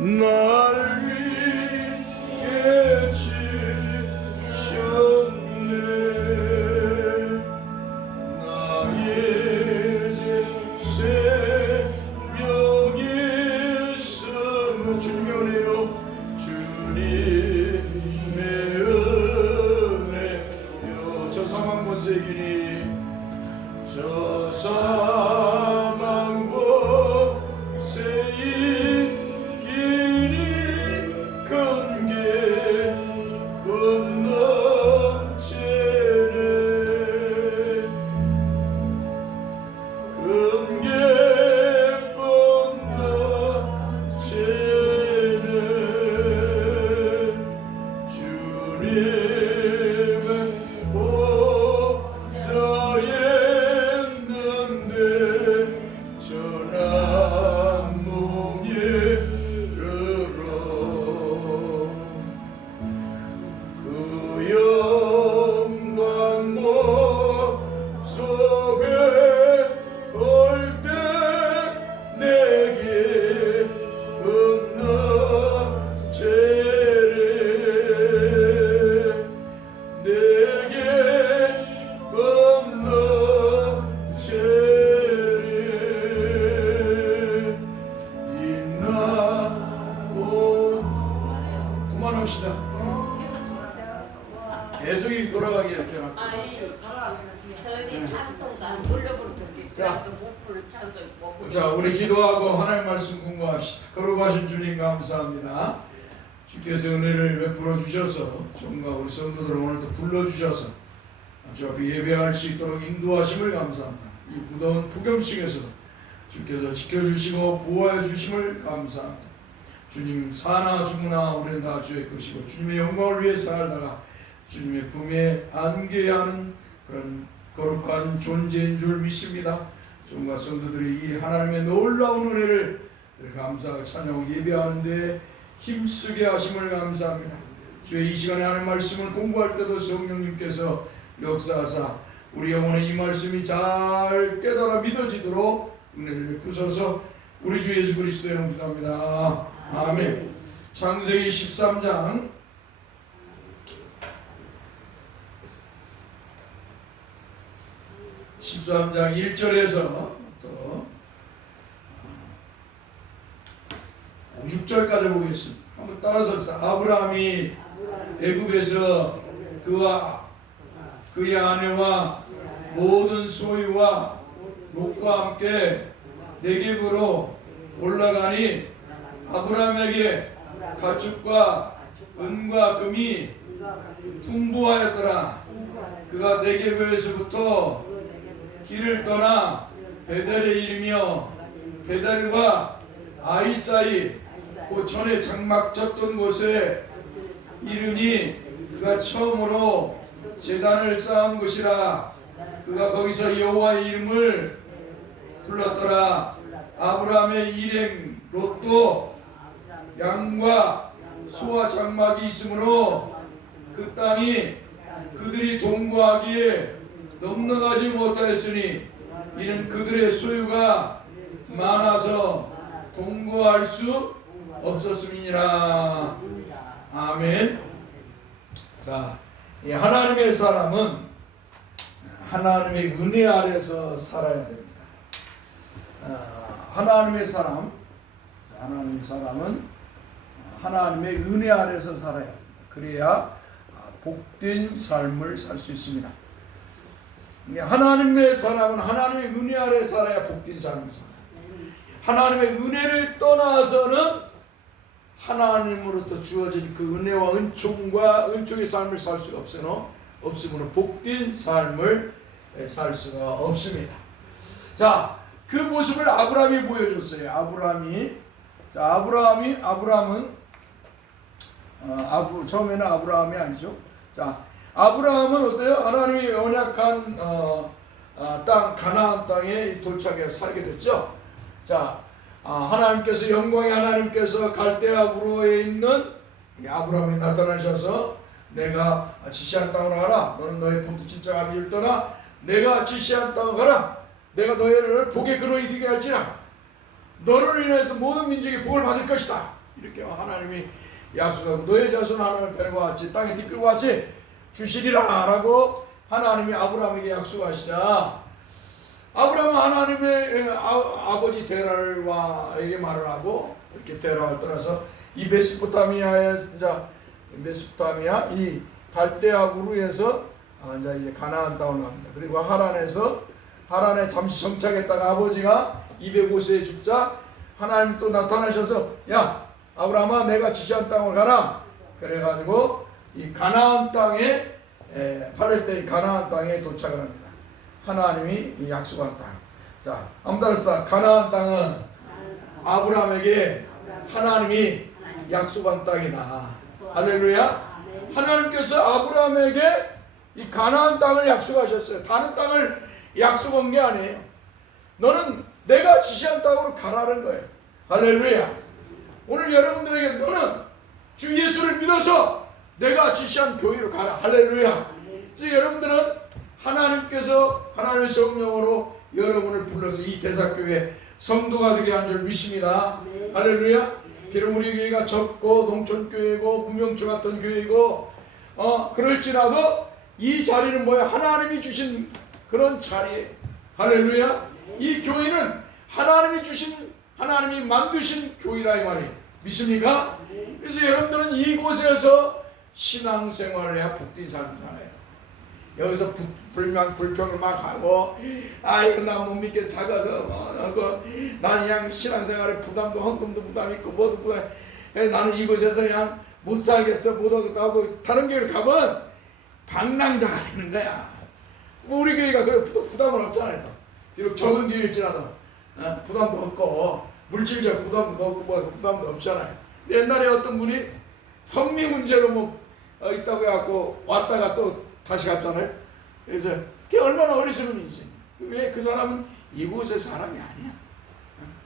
날 위해 지셨네. 나의 생명의 삶은 주님의 은혜요, 주님의 은혜요. 저 사망 권세이니 저 사망 권세이니 관계 없는 죄네. 관계 없는 죄네. 주님의 보좌에 있는데 전한 몸이르러 그 영광 속에 올 때 내게 없는 죄를 내게 없는 죄를 있나고. 그만합시다. 계속 돌아가게 이렇게 해놨고. 저희 찬송가 돌려부르는데 자. 못 부를 찬송 못 부르. 자, 우리 기도하고 하나님 말씀 공부합시다. 거룩하신 주님 감사합니다. 주께서 은혜를 베풀어 주셔서 정과 우리 성도들 오늘도 불러주셔서 주 앞에 예배할 수 있도록 인도하심을 감사합니다. 이 무더운 폭염 속에서도 주께서 지켜주시고 보호해 주심을 감사합니다. 주님 사나 죽으나 우리는 다 주의 것이고 주님의 영광을 위해 살다가 주님의 품에 안겨야 하는 그런 거룩한 존재인 줄 믿습니다. 정과 성도들이 이 하나님의 놀라운 은혜를 감사하고 찬양하고 예배하는데 힘쓰게 하심을 감사합니다. 주의 이 시간에 하는 말씀을 공부할 때도 성령님께서 역사하사 우리 영혼에 이 말씀이 잘 깨달아 믿어지도록 은혜를 베푸소서. 우리 주 예수 그리스도의 이름으로 기도합니다. 아멘. 창세기 13장 1절에서 또 6절까지 보겠습니다. 한번 따라서 봅시다. 아브라함이 애굽에서 그와 그의 아내와 모든 소유와 롯과 함께 네겝으로 올라가니 아브라함에게 가축과 은과 금이 풍부하였더라. 그가 네겝에서부터 길을 떠나 베델에 이르며 베델과 아이 사이 그 전에 장막 쳤던 곳에 이르니 그가 처음으로 제단을 쌓은 곳이라. 그가 거기서 여호와의 이름을 불렀더라. 아브라함의 일행 롯도 양과 소와 장막이 있으므로 그 땅이 그들이 동거하기에 넉넉하지 못하였으니 이는 그들의 소유가 많아서 동거할 수 없었음이니라. 아멘. 자, 이 하나님의 사람은 하나님의 은혜 아래서 살아야 됩니다. 하나님의 사람은 하나님의 은혜 아래서 살아야 합니다. 그래야 복된 삶을 살 수 있습니다. 하나님의 사람은 하나님의 은혜 아래 살아야 복된 삶을 살아요. 하나님의 은혜를 떠나서는 하나님으로부터 주어진 그 은혜와 은총과 은총의 삶을 살 수가 없으므로 복된 삶을 살 수가 없습니다. 자, 그 모습을 아브라함이 보여줬어요. 처음에는 아브라함이 아니죠. 자, 아브라함은 어때요? 하나님이 언약한 땅 가나안 땅에 도착해 살게 됐죠. 자, 하나님께서 영광의 하나님께서 갈대아 우르에 있는 아브라함에 나타나셔서 내가 지시한 땅으로 가라. 너는 너의 본토 친척 아비를 떠나 내가 지시한 땅으로 가라. 내가 너희를 복의 근원이 되게 할지라. 너를 인해서 모든 민족이 복을 받을 것이다. 이렇게 하나님이 약속하고 너의 자손 하나님을 벨과 같이 땅에 띠끌과 같이 주시리라 라고 하나님이 아브라함에게 약속하시자 아브라함은 하나님의 아버지 데라와에게 말을 하고 이렇게 데라를 떠나서 이 메소포타미아 이 갈대아 우르에서 이제 가나안 땅으로 갑니다. 그리고 하란에 잠시 정착했다가 아버지가 205세에 죽자 하나님 또 나타나셔서 야 아브라함아 내가 지시한 땅으로 가라. 그래가지고 이 가나안 땅에 팔레스타인 가나안 땅에 도착을 합니다. 하나님이 이 약속한 땅. 자, 한번 따라서 가나안 땅은 아브라함에게 하나님이 약속한 땅이다. 할렐루야. 하나님께서 아브라함에게 이 가나안 땅을 약속하셨어요. 다른 땅을 약속한 게 아니에요. 너는 내가 지시한 땅으로 가라는 거예요. 할렐루야. 오늘 여러분들에게 너는 주 예수를 믿어서 내가 지시한 교회로 가라. 할렐루야. 그래서 여러분들은 하나님께서 하나님의 성령으로 여러분을 불러서 이 대사교회 성도가 되게 한 줄 믿습니다. 할렐루야. 비록 우리 교회가 적고 농촌교회고 무명초 같은 교회고 그럴지라도 이 자리는 뭐야? 하나님이 주신 그런 자리예요. 할렐루야. 이 교회는 하나님이 주신 하나님이 만드신 교회라 이 말이에요. 믿습니까? 그래서 여러분들은 이곳에서 신앙생활을 해야 복된 사는 사람이에요. 여기서 불평을 막 하고 아이고 나 못 믿게 작아서 나는 그냥 신앙생활에 부담도 헌금도 부담 있고 뭐도 부담 나는 이곳에서 그냥 못 살겠어 못 하겠다 하고 다른 교회를 가면 방랑자가 되는 거야. 뭐 우리 교회가 그래 부담은 없잖아요. 비록 적은 교회일지라도 부담도 없고 물질적 부담도 없고 뭐 부담도 없잖아요. 옛날에 어떤 분이 성미 문제로 뭐 있다고 해갖고 왔다가 또 다시 갔잖아요. 그래서 그게 얼마나 어리석은 인생. 왜 그 사람은 이곳의 사람이 아니야.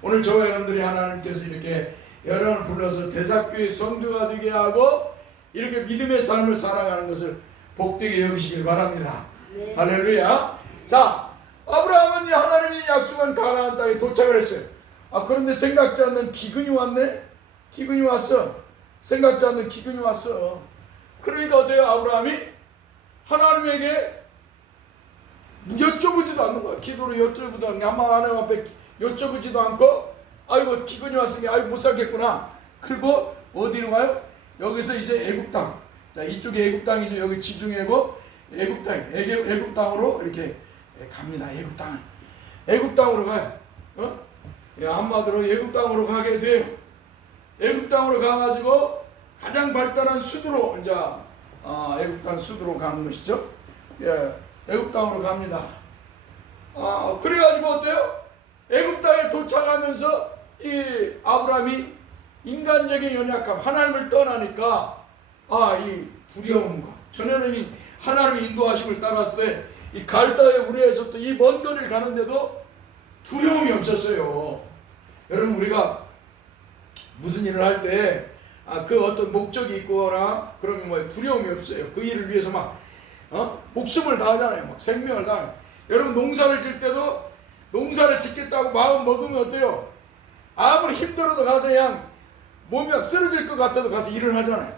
오늘 저와 여러분들이 하나님께서 이렇게 여러분을 불러서 대사교회 성도가 되게 하고 이렇게 믿음의 삶을 살아가는 것을 복되게 여기시길 바랍니다. 네. 할렐루야. 자, 아브라함은 하나님이 약속한 가나안 땅에 도착을 했어요. 그런데 생각지 않는 기근이 왔네. 기근이 왔어. 생각지 않는 기근이 왔어. 그러니까 어때요? 아브라함이 하나님에게 여쭤보지도 않는 거야. 기도로 여쭤보지도 않는 게 하나님 앞에 여쭤보지도 않고 아이고 기근이 왔으니 아이고 못 살겠구나. 그리고 어디로 가요? 여기서 이제 애굽 땅. 자, 이쪽이 애굽 땅이죠. 여기 지중해고 애굽 땅. 애굽 땅으로 이렇게 갑니다. 애굽 땅. 애굽 땅으로 가요. 한마디로 애굽 땅으로 가게 돼요. 애굽 땅으로 가가지고 가장 발달한 수도로 이제 애굽 땅 수도로 가는 것이죠. 예, 애굽 땅으로 갑니다. 그래가지고 어때요? 애굽 땅에 도착하면서 이 아브라함이 인간적인 연약함, 하나님을 떠나니까 이 두려움과 전에는 이 하나님의 인도하심을 따랐을 때 이 갈대아 우르에서부터 이 먼 거리를 가는데도 두려움이 없었어요. 여러분 우리가 무슨 일을 할 때 그 어떤 목적이 있거나 그러면 뭐 두려움이 없어요. 그 일을 위해서 막 목숨을 다하잖아요. 막 생명을 다해요. 여러분 농사를 질 때도 농사를 짓겠다고 마음 먹으면 어때요? 아무리 힘들어도 가서 그냥 몸이 막 쓰러질 것 같아도 가서 일을 하잖아요.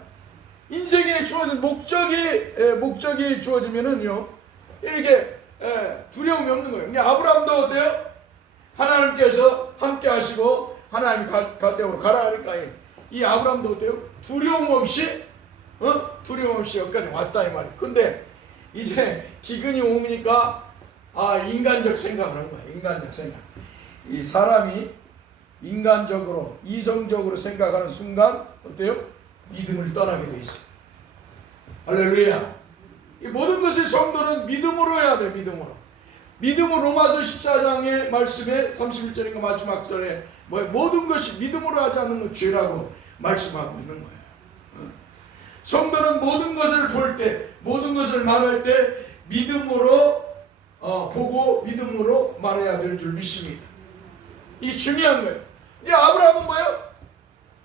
인생에 주어진 목적이 주어지면은요 이렇게 두려움이 없는 거예요. 그러니까 아브라함도 어때요? 하나님께서 함께 하시고 하나님이 갈대아로 가라 하니까 이 아브라함도 어때요? 두려움 없이 여기까지 왔다 이 말이에요. 근데 이제 기근이 오니까 인간적 생각을 한 거야. 인간적 생각. 이 사람이 인간적으로 이성적으로 생각하는 순간 어때요? 믿음을 떠나게 돼 있어요. 할렐루야. 이 모든 것의 성도는 믿음으로 해야 돼. 믿음으로 로마서 14장의 말씀에 31절인가 마지막 절에 모든 것이 믿음으로 하지 않는 건 죄라고 말씀하고 있는 거예요. 성도는 모든 것을 볼 때, 모든 것을 말할 때 믿음으로 보고 믿음으로 말해야 될 줄 믿습니다. 이 중요한 거예요. 이 아브라함은 뭐예요?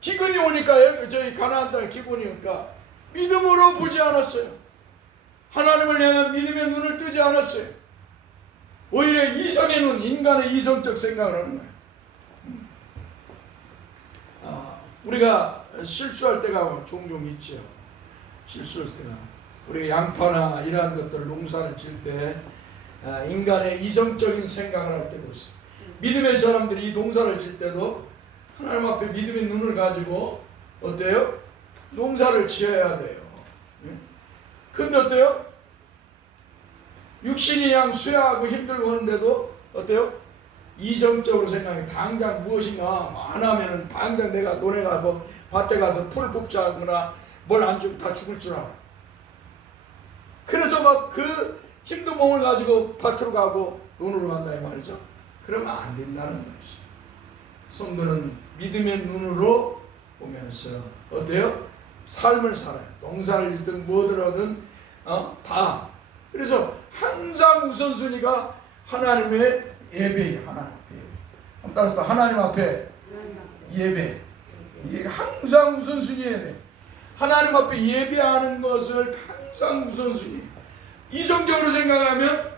기근이 오니까 저희 가나안 땅에 기근이 오니까 믿음으로 보지 않았어요. 하나님을 향한 믿음의 눈을 뜨지 않았어요. 오히려 이성의 눈, 인간의 이성적 생각을 하는 거예요. 우리가 실수할 때가 종종 있죠. 실수할 때가 우리가 양파나 이러한 것들을 농사를 질 때 인간의 이성적인 생각을 할 때가 있어요. 믿음의 사람들이 이 농사를 질 때도 하나님 앞에 믿음의 눈을 가지고 어때요? 농사를 지어야 돼요. 근데 어때요? 육신이 그냥 쇠하고 힘들고 하는데도 어때요? 이성적으로 생각해. 당장 무엇인가 안 하면은 당장 내가 논에 가고 밭에 가서 풀을 뽑자거나 뭘 안 주면 다 죽을 줄 알아. 그래서 막 그 힘든 몸을 가지고 밭으로 가고 논으로 간다 이 말이죠. 그러면 안 된다는 것이. 성도는 믿음의 눈으로 보면서 어때요? 삶을 살아요. 농사를 짓든 뭐든 하든 다. 그래서 항상 우선순위가 하나님의 예배예요. 하나님 앞에 예배. 한번 따라서 하나님 앞에 예배. 이게 항상 우선순위해야 돼. 하나님 앞에 예배하는 것을 항상 우선순위. 이성적으로 생각하면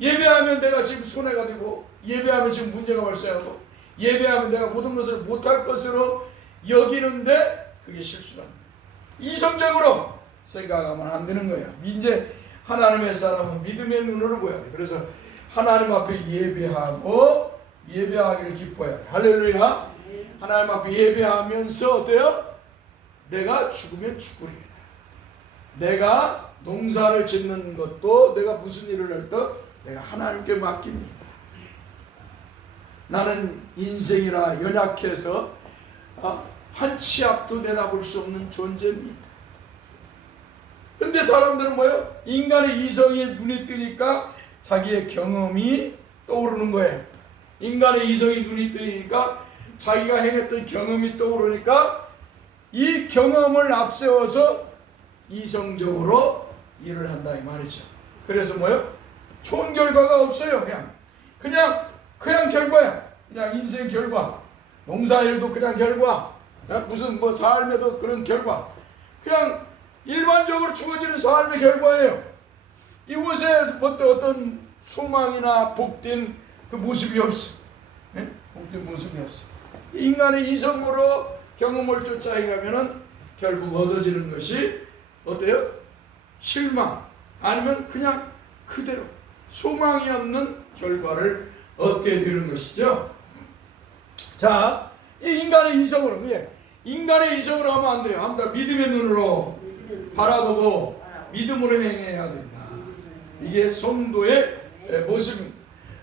예배하면 내가 지금 손해가 되고 예배하면 지금 문제가 발생하고 예배하면 내가 모든 것을 못할 것으로 여기는데 그게 실수라는 거예요. 이성적으로 생각하면 안 되는 거예요. 이제 하나님의 사람은 믿음의 눈으로 보여야 돼. 그래서 하나님 앞에 예배하고 예배하기를 기뻐해야 돼. 할렐루야. 하나님 앞에 예배하면서 어때요? 내가 죽으면 죽으리라. 내가 농사를 짓는 것도 내가 무슨 일을 할 때 내가 하나님께 맡깁니다. 나는 인생이라 연약해서 한 치 앞도 내다볼 수 없는 존재입니다. 근데 사람들은 뭐예요? 인간의 이성이 눈에 뜨니까 자기의 경험이 떠오르는 거예요. 인간의 이성이 눈이 뜨니까 자기가 행했던 경험이 떠오르니까 이 경험을 앞세워서 이성적으로 일을 한다 이 말이죠. 그래서 뭐예요? 좋은 결과가 없어요. 그냥 결과야. 그냥 인생 결과. 농사일도 그냥 결과. 무슨 뭐 삶에도 그런 결과. 그냥 일반적으로 주어지는 삶의 결과예요. 이곳에 어떤 소망이나 복된 그 모습이 없어. 복된 모습이 없어. 인간의 이성으로 경험을 쫓아가면은 결국 얻어지는 것이 어때요? 실망 아니면 그냥 그대로 소망이 없는 결과를 얻게 되는 것이죠. 자, 이 인간의 이성으로 인간의 이성으로 하면 안 돼요. 한번 믿음의 눈으로 바라보고 믿음으로 행해야 된다. 이게 성도의 모습입니다.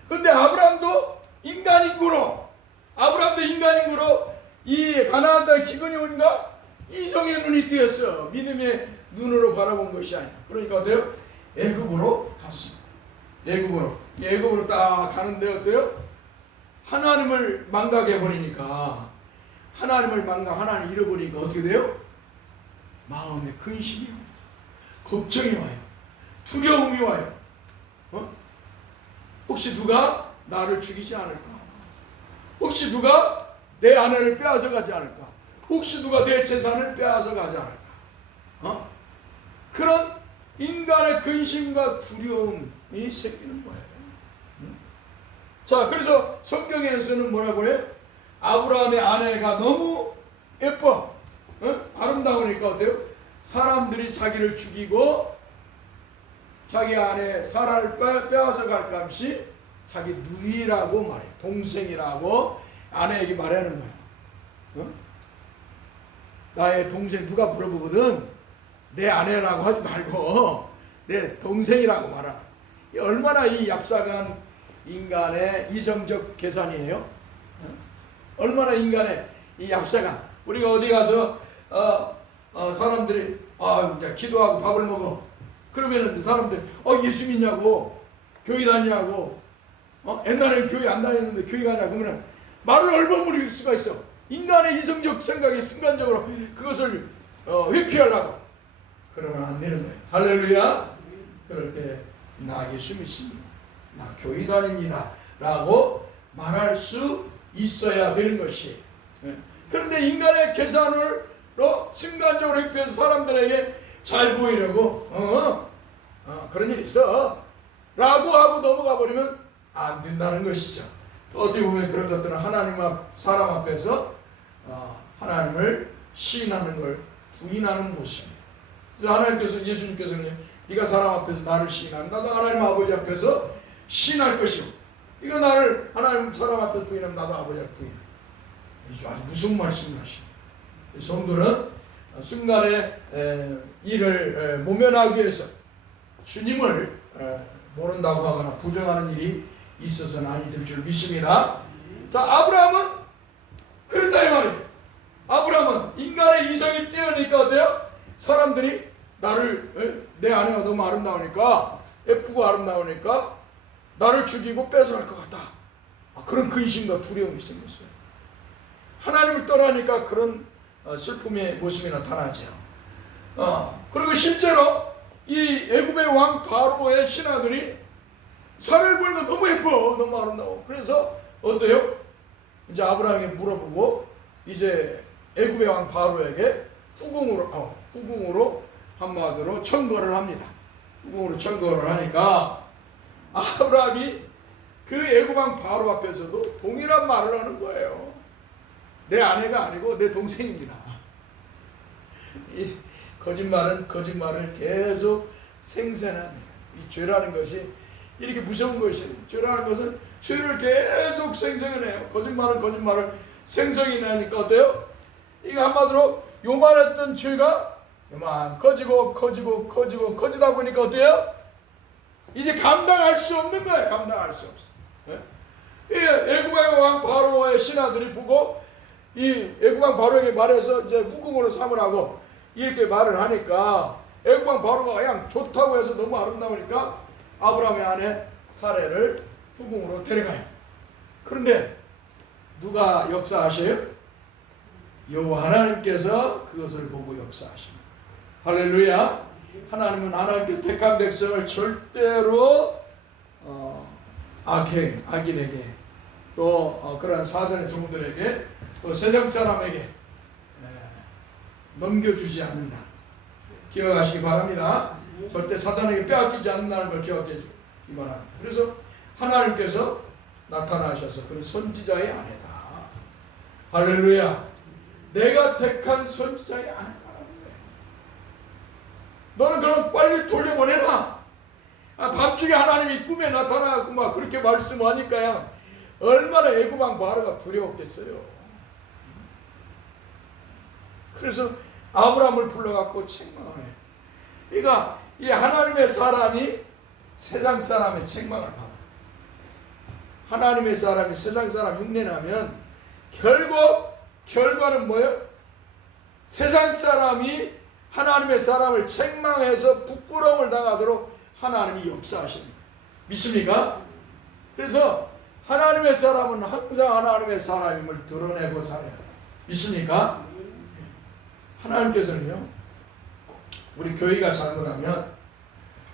근데 아브라함도 인간인구로 이 가나안 땅에 기근이 오니까 이성의 눈이 뜨였어. 믿음의 눈으로 바라본 것이 아니라. 그러니까 어때요? 애굽으로 갔습니다. 애굽으로 딱 가는데 어때요? 하나님을 망각해 버리니까 하나님 잃어버리니까 어떻게 돼요? 마음에 근심이 와요. 걱정이 와요. 두려움이 와요. 혹시 누가 나를 죽이지 않을까? 혹시 누가 내 아내를 빼앗아 가지 않을까? 혹시 누가 내 재산을 빼앗아 가지 않을까? 그런 인간의 근심과 두려움이 생기는 거예요. 자, 그래서 성경에서는 뭐라고 그래요? 아브라함의 아내가 너무 예뻐, 아름다우니까 어때요? 사람들이 자기를 죽이고 자기 아내 사라를 빼앗아 갈 값이 자기 누이라고 말해요. 동생이라고 아내에게 말하는 거예요. 나의 동생 누가 물어보거든 내 아내라고 하지 말고 내 동생이라고 말하라. 얼마나 이 얍삭한 인간의 이성적 계산이에요. 얼마나 인간의 이 얍삭한. 우리가 어디 가서 사람들이 이제 기도하고 밥을 먹어. 그러면은 사람들이 예수 믿냐고, 교회 다니냐고, 옛날에는 교회 안 다녔는데 교회 가냐고 그러면 말을 얼버무릴 수가 있어. 인간의 이성적 생각이 순간적으로 그것을 회피하려고. 그러면 안 되는 거예요. 할렐루야. 그럴 때 나 예수 믿습니다. 나 교회 다닙니다. 라고 말할 수 있어야 되는 것이. 그런데 인간의 계산으로 순간적으로 회피해서 사람들에게 잘 보이려고 그런 일이 있어 라고 하고 넘어가 버리면 안 된다는 것이죠. 어떻게 보면 그런 것들은 하나님 앞 사람 앞에서 하나님을 시인하는 걸 부인하는 모습이에요. 그래서 하나님께서, 예수님께서는 네가 사람 앞에서 나를 시인하면 나도 하나님 아버지 앞에서 시인할 것이요, 네가 나를 하나님 사람 앞에 부인하면 나도 아버지 앞에 부인해. 아주 무슨 말씀을 하시는 성도는 순간의 일을 모면하기 위해서 주님을 모른다고 하거나 부정하는 일이 있어서는 아니 될 줄 믿습니다. 자, 아브라함은 그랬다 이 말이에요. 아브라함은 인간의 이성이 뛰어니까 어때요? 사람들이 나를, 내 아내가 너무 아름다우니까, 예쁘고 아름다우니까 나를 죽이고 뺏어갈 것 같다, 그런 근심과 두려움이 생겼어요. 하나님을 떠나니까 그런 슬픔의 모습이 나타나죠. 그리고 실제로 이 애굽의 왕 바로의 신하들이 사례를 보니까 너무 예뻐, 너무 아름다워. 그래서 어때요? 이제 아브라함에게 물어보고 이제 애굽의 왕 바로에게 후궁으로 한마디로 청거를 합니다. 후궁으로 청거를 하니까 아브라함이 그 애굽 왕 바로 앞에서도 동일한 말을 하는 거예요. 내 아내가 아니고 내 동생입니다. 이 거짓말을 계속 생산하는, 이 죄라는 것이 이렇게 무서운 것이에요. 죄라는 것은 죄를 계속 생성해내요. 거짓말을 생성해내니까 어때요? 이거 한마디로 요만했던 죄가 요만 커지다 보니까 어때요? 이제 감당할 수 없는 거예요. 감당할 수 없어. 애굽의 왕 바로의 신하들이 보고 이 애굽 왕 바로에게 말해서 이제 후궁으로 삼으라고 이렇게 말을 하니까 애굽 왕 바로가 그냥 좋다고 해서 너무 아름다우니까 아브라함의 아내 사례를 후궁으로 데려가요. 그런데 누가 역사하셔요? 여호와 하나님께서 그것을 보고 역사하십니다. 할렐루야. 하나님은 하나님께 택한 백성을 절대로 악인에게 또 그러한 사단의 종들에게 또 세상 사람에게 넘겨주지 않는다. 기억하시기 바랍니다. 절대 사단에게 빼앗기지 않는다는 걸 기억하시기 바랍니다. 그래서 하나님께서 나타나셔서 그는 선지자의 아내다. 할렐루야. 내가 택한 선지자의 아내다라는 거예요. 너는 그럼 빨리 돌려보내라. 밤중에 하나님이 꿈에 나타나고 막 그렇게 말씀하니까요, 얼마나 애굽 왕 바로가 두려웠겠어요. 그래서 아브라함을 불러갖고 책망을 해요. 그러니까 이 하나님의 사람이 세상 사람의 책망을 받아. 하나님의 사람이 세상 사람 흉내나면 결국 결과는 뭐예요? 세상 사람이 하나님의 사람을 책망해서 부끄러움을 당하도록 하나님이 역사하십니다. 믿습니까? 그래서 하나님의 사람은 항상 하나님의 사람임을 드러내고 살아야 돼요. 믿습니까? 하나님께서는요, 우리 교회가 잘못하면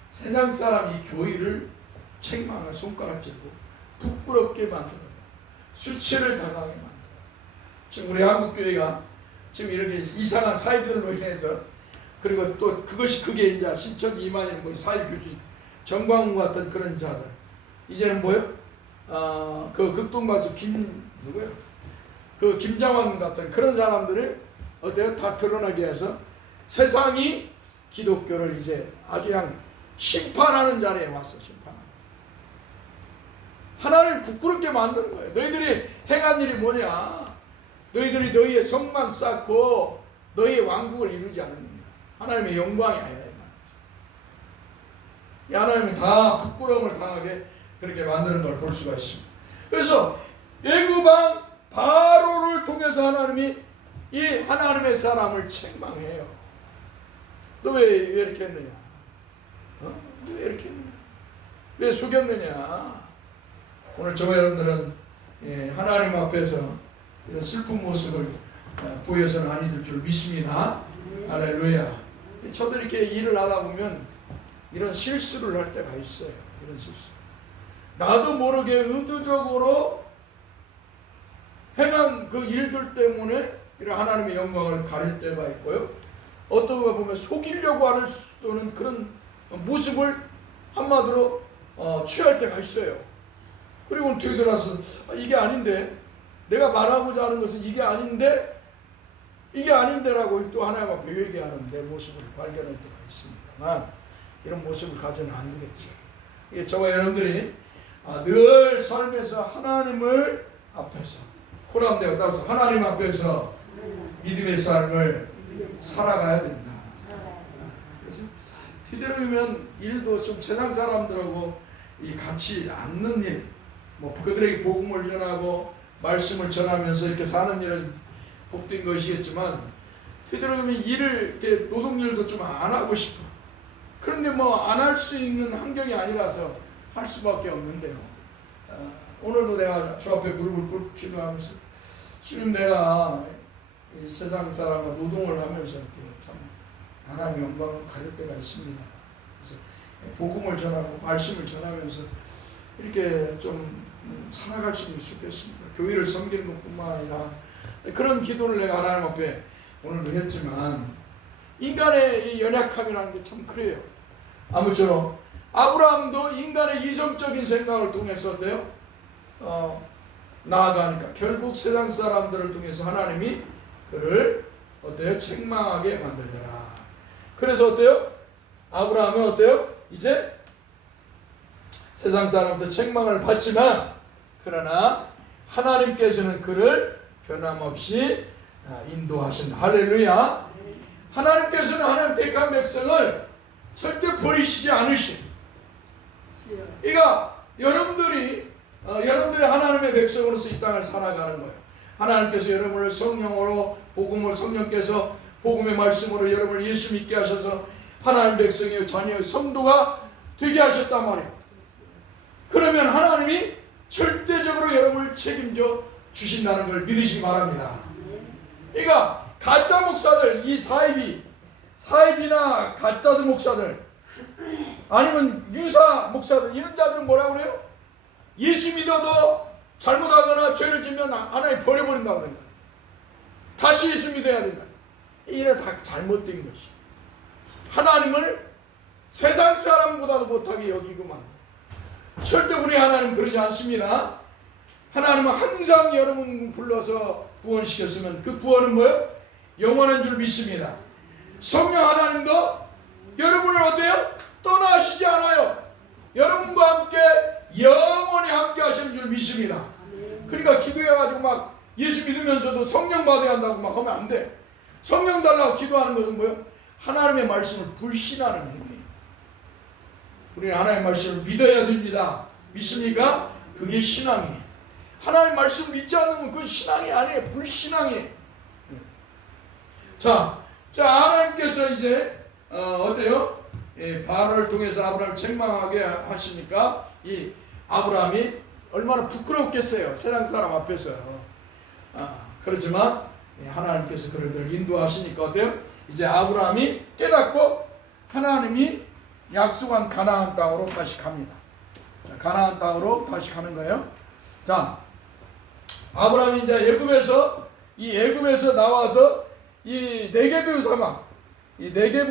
세상 사람이 교회를 책망하고 손가락질고 부끄럽게 만들어요. 수치를 당하게 만들어요. 지금 우리 한국교회가 지금 이렇게 이상한 사이들로 인해서, 그리고 또 그게 이제 신천 이만희는 뭐 사회교주의 정광훈 같은 그런 자들, 이제는 뭐요? 그 극동가수 누구요? 그 김장환 같은 그런 사람들이 어때요? 다 드러나게 해서 세상이 기독교를 이제 아주 그냥 심판하는 자리에 왔어. 심판하는. 하나님을 부끄럽게 만드는 거예요. 너희들이 행한 일이 뭐냐? 너희들이 너희의 성만 쌓고 너희의 왕국을 이루지 않습니다. 하나님의 영광이 아니라. 하나님이 다 부끄러움을 당하게 그렇게 만드는 걸 볼 수가 있습니다. 그래서 애굽 왕 바로를 통해서 하나님이 이 하나님의 사람을 책망해요. 너 왜 이렇게 했느냐? 왜 이렇게 했느냐? 왜 속였느냐? 오늘 저와 여러분들은 하나님 앞에서 이런 슬픈 모습을 보여서는 아니 될 줄 믿습니다. 할렐루야. 저도 이렇게 일을 하다 보면 이런 실수를 할 때가 있어요. 이런 실수. 나도 모르게 의도적으로 행한 그 일들 때문에 이런 하나님의 영광을 가릴 때가 있고요. 어떤 거 보면 속이려고 하는 또는 그런 모습을 한마디로 취할 때가 있어요. 그리고 되돌아서 이게 아닌데, 내가 말하고자 하는 것은 이게 아닌데 이게 아닌데라고 또 하나님 앞에 얘기하는 내 모습을 발견할 때가 있습니다만 이런 모습을 가져는 안 되겠죠. 이게 저와 여러분들이 늘 삶에서 하나님을 앞에서 코람되어 따라서 하나님 앞에서 믿음의 삶을 살아가야 된다. 그래서 뒤돌아보면 일도 좀 세상 사람들하고 이 같이 앉는 일, 뭐 그들에게 복음을 전하고 말씀을 전하면서 이렇게 사는 일은 복된 것이겠지만 뒤돌아보면 일을 이렇게 노동일도 좀 안 하고 싶어. 그런데 뭐 안 할 수 있는 환경이 아니라서 할 수밖에 없는데요. 오늘도 내가 저 앞에 무릎을 꿇고 기도하면서 주님, 내가 이 세상 사람과 노동을 하면서 이렇게 참 하나님의 영광을 가릴 때가 있습니다. 그래서 복음을 전하고 말씀을 전하면서 이렇게 좀 살아갈 수 있겠습니다. 교회를 섬기는 것뿐만 아니라 그런 기도를 내가 하나님 앞에 오늘도 했지만 인간의 이 연약함이라는 게 참 그래요. 아무쪼록 아브라함도 인간의 이성적인 생각을 통해서 어때요? 나아가니까 결국 세상 사람들을 통해서 하나님이 그를 어때요? 책망하게 만들더라. 그래서 어때요? 아브라함은 어때요? 이제 세상 사람들 책망을 받지만 그러나 하나님께서는 그를 변함없이 인도하신다. 할렐루야. 하나님께서는 하나님 택한 백성을 절대 버리시지 않으신. 그러니까 여러분들이 하나님의 백성으로서 이 땅을 살아가는 거예요. 하나님께서 여러분을 성령으로 복음을 성령께서 복음의 말씀으로 여러분을 예수 믿게 하셔서 하나님 백성의 자녀의 성도가 되게 하셨단 말이에요. 그러면 하나님이 절대적으로 여러분을 책임져 주신다는 걸 믿으시기 바랍니다. 그러니까 가짜 목사들, 이 사이비나 가짜들 목사들 아니면 유사 목사들 이런 자들은 뭐라고 그래요? 예수 믿어도 잘못하거나 죄를 지면 하나님 버려버린다고 합니다. 다시 예수 믿어야 된다. 이래 다 잘못된 것이. 하나님을 세상 사람보다도 못하게 여기고만. 절대 우리 하나님 그러지 않습니다. 하나님은 항상 여러분 불러서 구원시켰으면 그 구원은 뭐예요? 영원한 줄 믿습니다. 성령 하나님도 여러분을 어때요? 떠나시지 않아요. 여러분과 함께 영원히 함께 하시는 줄 믿습니다. 그러니까 기도해가지고 막 예수 믿으면서도 성령 받아야 한다고 막 하면 안 돼. 성령 달라고 기도하는 것은 뭐예요? 하나님의 말씀을 불신하는 행위예요. 우리는 하나님의 말씀을 믿어야 됩니다. 믿습니까? 그게 신앙이에요. 하나님의 말씀을 믿지 않으면 그건 신앙이 아니에요. 불신앙이에요. 자, 하나님께서 이제 어때요? 바알을 통해서 아브라함을 책망하게 하시니까 이 아브라함이 얼마나 부끄럽겠어요. 세상 사람 앞에서. 그렇지만 하나님께서 그를 늘 인도하시니까 어때요? 이제 아브라함이 깨닫고 하나님이 약속한 가나안 땅으로 다시 갑니다. 자, 가나안 땅으로 다시 가는 거예요. 자, 아브라함이 이제 애굽에서 나와서 이 네게브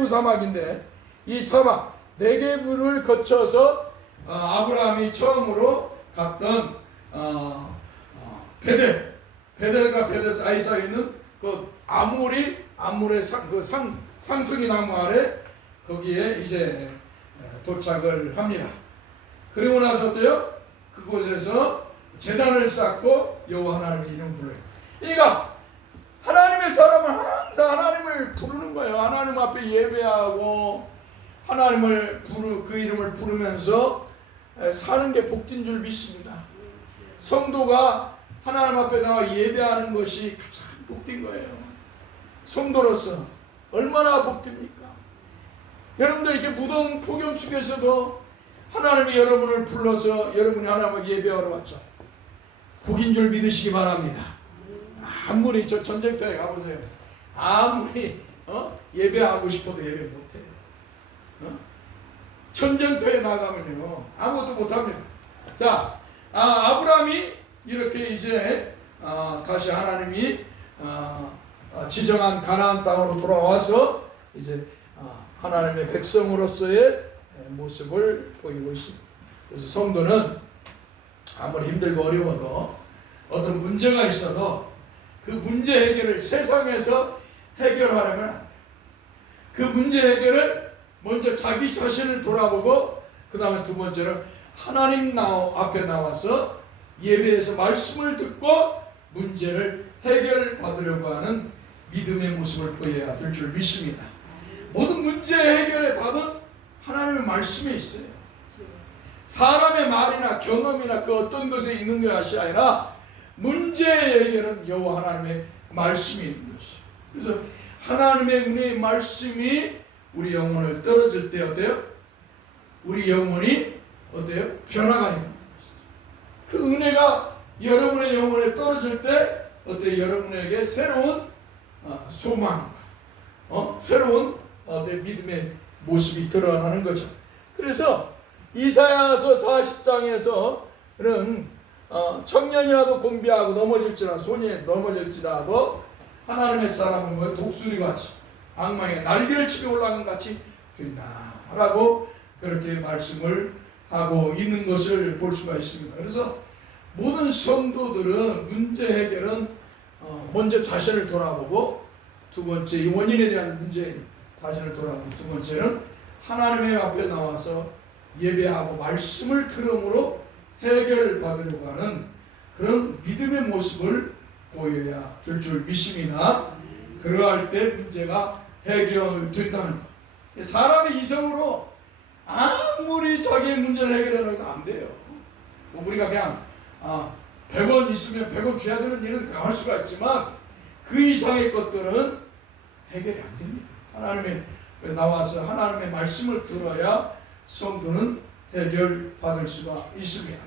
사막인데 이 사막 네게브를 거쳐서 아브라함이 처음으로 갔던 베델과 베델 사이에 있는 그 아모리의 상숭이 나무 아래 거기에 이제 도착을 합니다. 그리고 나서 어때요? 그곳에서 제단을 쌓고 여호와 하나님의 이름을 불러요. 그러니까 하나님의 사람은 항상 하나님을 부르는 거예요. 하나님 앞에 예배하고 하나님을 그 이름을 부르면서 사는 게 복된 줄 믿습니다. 성도가 하나님 앞에 나와 예배하는 것이 가장 복된 거예요. 성도로서 얼마나 복됩니까? 여러분들 이렇게 무더운 폭염 속에서도 하나님이 여러분을 불러서 여러분이 하나님을 예배하러 왔죠. 복인 줄 믿으시기 바랍니다. 아무리 저 전쟁터에 가보세요. 아무리 예배하고 싶어도 예배 못해요. 전쟁터에 나가면요 아무것도 못합니다. 자, 아브라함이 이렇게 이제 다시 하나님이 지정한 가나안 땅으로 돌아와서 이제 하나님의 백성으로서의 모습을 보이고 있습니다. 그래서 성도는 아무리 힘들고 어려워도 어떤 문제가 있어도 그 문제 해결을 세상에서 해결하려면 안 돼요. 그 문제 해결을 먼저 자기 자신을 돌아보고 그 다음에 두 번째는 하나님 앞에 나와서 예배에서 말씀을 듣고 문제를 해결받으려고 하는 믿음의 모습을 보여야 될 줄 믿습니다. 모든 문제 해결의 답은 하나님의 말씀에 있어요. 사람의 말이나 경험이나 그 어떤 것에 있는 것이 아니라 문제의 해결은 여호와 하나님의 말씀이 있는 것이죠. 그래서 하나님의 은혜의 말씀이 우리 영혼을 떨어질 때 어때요? 우리 영혼이 어때요? 변화가 있는 것이죠. 그 은혜가 여러분의 영혼에 떨어질 때 어때요? 여러분에게 새로운 소망, 새로운 믿음의 모습이 드러나는 거죠. 그래서 이사야서 40장에서는 청년이라도 공비하고 넘어질지라도 손이 넘어질지라도 하나님의 사람은 뭐 독수리같이 악마의 날개를 치며 올라가는 같이 된다라고 그렇게 말씀을 하고 있는 것을 볼 수가 있습니다. 그래서 모든 성도들은 문제 해결은 먼저 자신을 돌아보고 두 번째 이 원인에 대한 문제 자신을 돌아보고 두 번째는 하나님의 앞에 나와서 예배하고 말씀을 들음으로 해결받으려고 하는 그런 믿음의 모습을 보여야 될 줄 믿습니다. 그러할 때 문제가 해결된다는 것. 사람의 이성으로 아무리 자기의 문제를 해결하려고 안 돼요. 우리가 그냥 100원 있으면 100원 줘야 되는 일은 할 수가 있지만 그 이상의 것들은 해결이 안 됩니다. 하나님의 나와서 하나님의 말씀을 들어야 성도는 해결받을 수가 있습니다.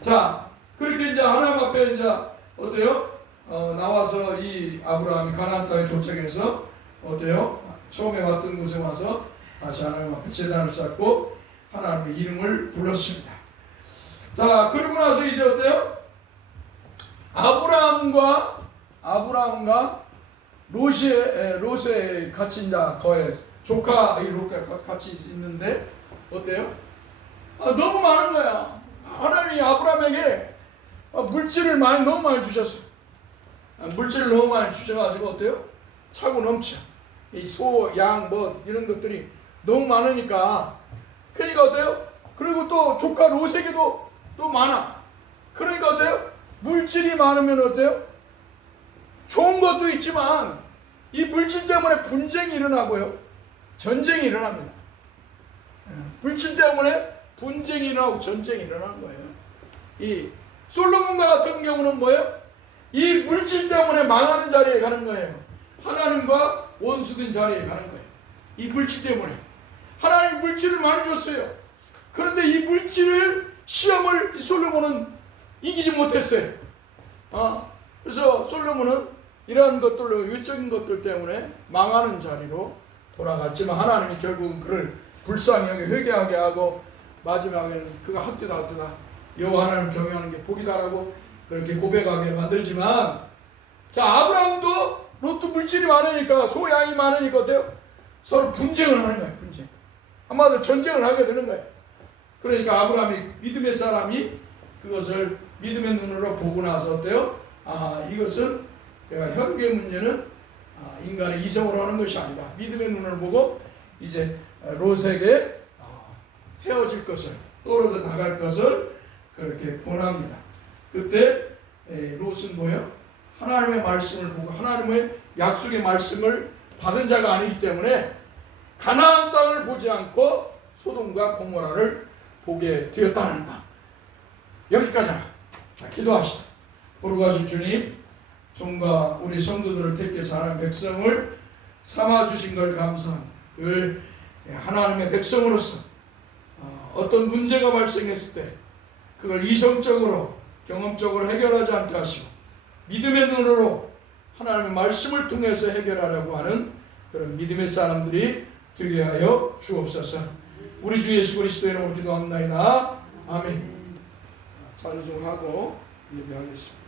자, 그렇게 이제 하나님 앞에 이제 어때요? 나와서 이 아브라함이 가나안 땅에 도착해서 어때요? 처음에 왔던 곳에 와서 다시 하나님 앞에 제단을 쌓고 하나님의 이름을 불렀습니다. 자, 그리고 나서 이제 어때요? 아브라함과 롯이 같이 이제 거에 조카 롯과 같이 있는데 어때요? 너무 많은 거야. 하나님이 아브라함에게 물질을 너무 많이 주셨어요. 물질을 너무 많이 주셔가지고 어때요? 차고 넘쳐. 이 소, 양, 이런 것들이 너무 많으니까. 그러니까 어때요? 그리고 또 조카 롯에게도 또 많아. 그러니까 어때요? 물질이 많으면 어때요? 좋은 것도 있지만 이 물질 때문에 분쟁이 일어나고요. 전쟁이 일어납니다. 물질 때문에 분쟁이 일어나고 전쟁이 일어나는 거예요. 이 솔로몬과 같은 경우는 뭐예요? 이 물질 때문에 망하는 자리에 가는 거예요. 하나님과 원수된 자리에 가는 거예요. 이 물질 때문에. 하나님 물질을 많이 줬어요. 그런데 이 물질을 시험을 솔로몬은 이기지 못했어요. 그래서 솔로몬은 이러한 것들로 외적인 것들 때문에 망하는 자리로 돌아갔지만 하나님이 결국은 그를 불쌍히 여겨 회개하게 하고 마지막에는 그가 헛되다 여호와 하나님을 경외하는 게 복이다라고 그렇게 고백하게 만들지만 자 아브라함도 롯도 물질이 많으니까 소양이 많으니까 어때요? 서로 분쟁을 하는 거예요. 분쟁. 한마디로 전쟁을 하게 되는 거예요. 그러니까 아브라함이 믿음의 사람이 그것을 믿음의 눈으로 보고 나서 어때요? 이것은 내가 혈육의 문제는 인간의 이성으로 하는 것이 아니다. 믿음의 눈을 보고 이제 롯에게 헤어질 것을 떨어져 나갈 것을 그렇게 권합니다. 그때 롯은 뭐예요? 하나님의 말씀을 보고 하나님의 약속의 말씀을 받은 자가 아니기 때문에 가나안 땅을 보지 않고 소돔과 고모라를 보게 되었다는 것. 여기까지나. 자, 기도합시다. 거룩하신 주님, 종과 우리 성도들을 택해서 하나님의 백성을 삼아주신 걸 감사합니다. 늘 하나님의 백성으로서 어떤 문제가 발생했을 때 그걸 이성적으로 경험적으로 해결하지 않게 하시고 믿음의 눈으로 하나님의 말씀을 통해서 해결하려고 하는 그런 믿음의 사람들이 되게 하여 주옵소서. 우리 주 예수 그리스도의 이름으로 기도합니다. 아멘. 찬송하고 예배하겠습니다.